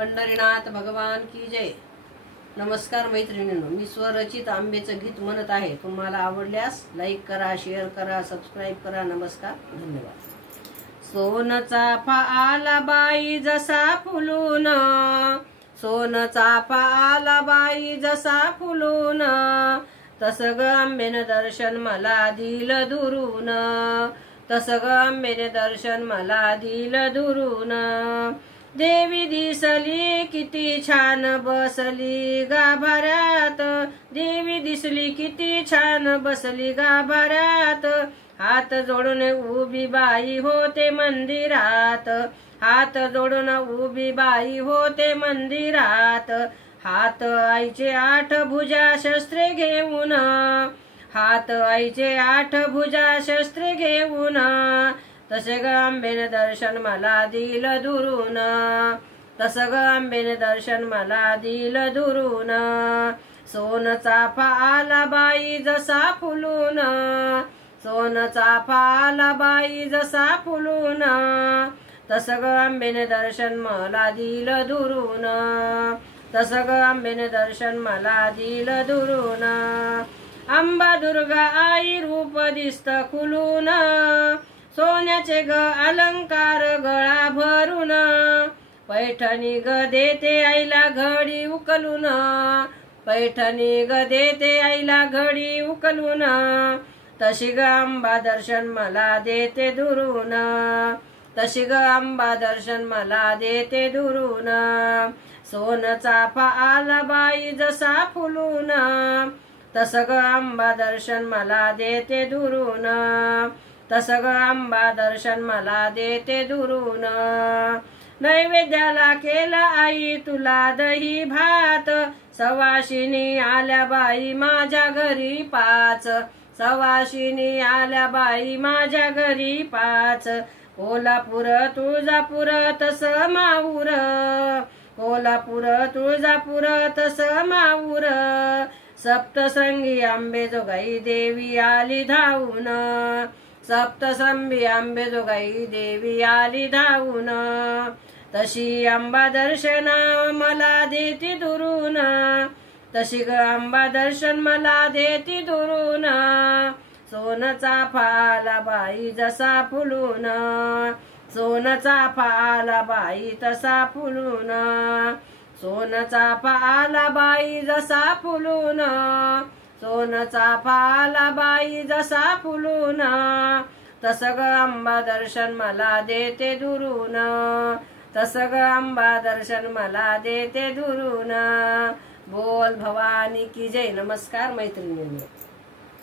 पंढरीनाथ भगवान की जय। नमस्कार मैत्रिणींनो, मी स्वरचित आंबेचं गीत म्हणत आहे। तुम्हाला आवडल्यास लाईक करा, शेअर करा, सबस्क्राइब करा। नमस्कार, धन्यवाद। सोन चाफा आला बाई जसा फुलून, सोन चाफा आला बाई जसा फुलून, तस ग आंबेन दर्शन मला दिलं दुरून, तस ग आंबेने दर्शन मला दिलं दुरून। देवी दिसली किती छान बसली गाभाऱ्यात, देवी दिसली किती छान बसली गाभाऱ्यात, हात जोडून उभी बाई होते मंदिरात, हात जोडून उभी बाई होते मंदिरात। हात आईचे 8 भुजा शस्त्रे घेऊन, हात आईचे 8 भुजा शस्त्रे घेऊन, तसे ग आंबेने दर्शन मला दिलं दुरून, तस ग आंबेने दर्शन मला दिलं दुरून। सोन चाफा आला बाई जसा फुलून, सोन चाफा आला बाई जसा फुलून, तस ग आंबेने दर्शन मला दिलं दुरून, तस ग आंबेने दर्शन मला दिलं दुरून। अंबा दुर्गा आई रूप दिसत खुलून, सोन्याचे ग अलंकार गळा भरून, पैठणी ग देते आईला घडी उकलून, पैठणी ग देते आईला घडी उकलून, तशी ग अंबा दर्शन मला देते दुरून, तशी ग अंबा दर्शन मला देते दुरून। सोन चाफा आला बाई जसा फुलून, तस ग अंबा दर्शन मला देते दुरून, तस ग अंबा दर्शन मला देते दुरून। नैवेद्याला केला आई तुला दही भात, सवाशिनी आल्या बाई माझ्या घरी 5, सवाशिनी आल्या बाई माझ्या घरी 5। कोल्हापूर तुळजापूर तस माहूर, कोल्हापूर तुळजापूर तस माहूर, सप्तसंगी आंबेजोगाई देवी आली धावून, सप्तसंगी आंबेजोगाई देवी आली धावून, तशी अंबा दर्शन मला देती दुरून, तशी ग अंबा दर्शन मला देती दुरून। सोन चाफा आला बाई जसा फुलून, सोन चाफा आला बाई तसा फुलून, सोन चाफा आला बाई जसा फुलून, सोन चाफा आला बाई जसा फुलून, तस ग अंबा दर्शन मला देते दुरून, तस ग अंबा दर्शन मला देते दुरून। बोल भवानी की जय। नमस्कार मैत्रिणींनो।